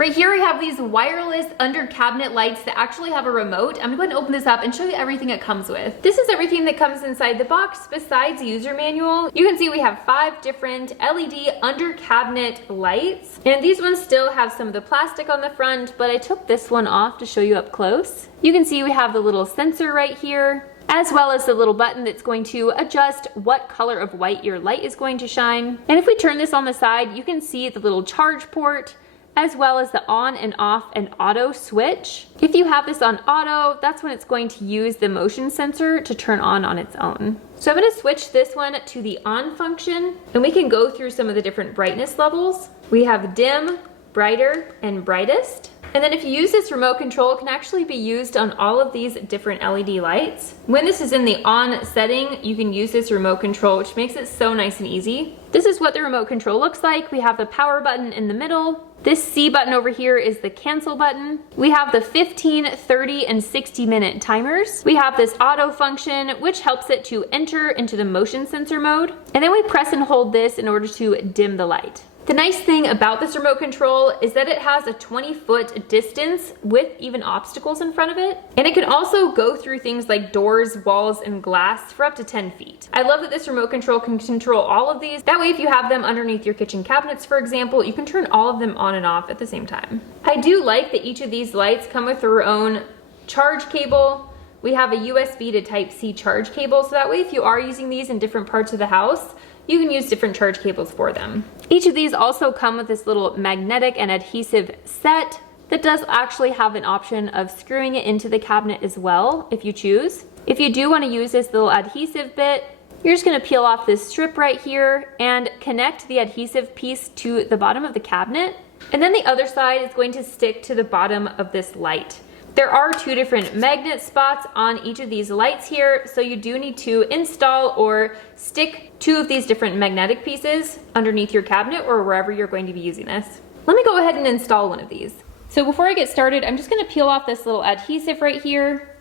Right here I have these wireless under cabinet lights that actually have a remote. I'm gonna go ahead and open this up and show you everything it comes with. This is everything that comes inside the box besides the user manual. You can see we have 5 different LED under cabinet lights, and these ones still have some of the plastic on the front, but I took this one off to show you up close. You can see we have the little sensor right here, as well as the little button that's going to adjust what color of white your light is going to shine. And if we turn this on the side, you can see the little charge port, as well as the on and off and auto switch. If you have this on auto, that's when it's going to use the motion sensor to turn on its own. So I'm gonna switch this one to the on function, and we can go through some of the different brightness levels. We have dim, brighter, and brightest. And then if you use this remote control, it can actually be used on all of these different LED lights. When this is in the on setting, you can use this remote control, which makes it so nice and easy. This is what the remote control looks like. We have the power button in the middle. This C button over here is the cancel button. We have the 15, 30, and 60-minute timers. We have this auto function, which helps it to enter into the motion sensor mode. And then we press and hold this in order to dim the light. The nice thing about this remote control is that it has a 20-foot distance with even obstacles in front of it. And it can also go through things like doors, walls, and glass for up to 10 feet. I love that this remote control can control all of these. That way, if you have them underneath your kitchen cabinets, for example, you can turn all of them on and off at the same time. I do like that each of these lights come with their own charge cable. We have a USB to Type-C charge cable, so that way if you are using these in different parts of the house, you can use different charge cables for them. Each of these also come with this little magnetic and adhesive set that does actually have an option of screwing it into the cabinet as well, if you choose. If you do want to use this little adhesive bit, you're just going to peel off this strip right here and connect the adhesive piece to the bottom of the cabinet. And then the other side is going to stick to the bottom of this light. There are 2 different magnet spots on each of these lights here, so you do need to install or stick 2 of these different magnetic pieces underneath your cabinet or wherever you're going to be using this. Let me go ahead and install one of these. So before I get started, I'm just going to peel off this little adhesive right here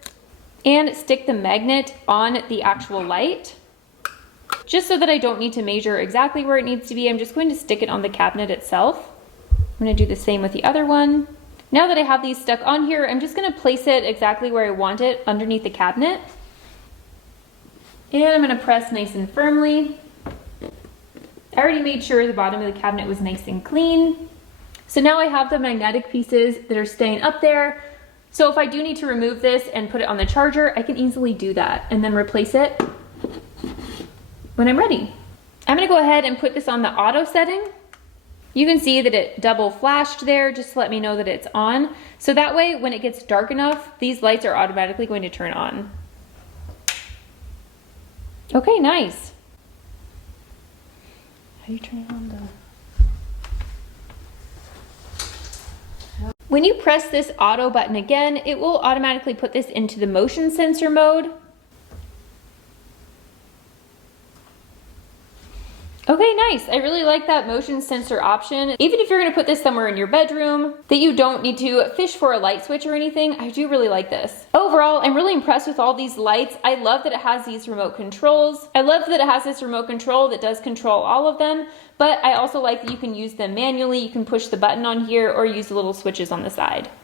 and stick the magnet on the actual light. Just so that I don't need to measure exactly where it needs to be, I'm just going to stick it on the cabinet itself. I'm going to do the same with the other one. Now that I have these stuck on here, I'm just going to place it exactly where I want it underneath the cabinet. And I'm going to press nice and firmly. I already made sure the bottom of the cabinet was nice and clean. So now I have the magnetic pieces that are staying up there. So if I do need to remove this and put it on the charger, I can easily do that and then replace it when I'm ready. I'm going to go ahead and put this on the auto setting. You can see that it double flashed there just to let me know that it's on. So that way, when it gets dark enough, these lights are automatically going to turn on. Okay, nice. How do you turn it on? When you press this auto button again, it will automatically put this into the motion sensor mode. Okay, nice. I really like that motion sensor option. Even if you're gonna put this somewhere in your bedroom that you don't need to fish for a light switch or anything, I do really like this. Overall, I'm really impressed with all these lights. I love that it has these remote controls. I love that it has this remote control that does control all of them, but I also like that you can use them manually. You can push the button on here or use the little switches on the side.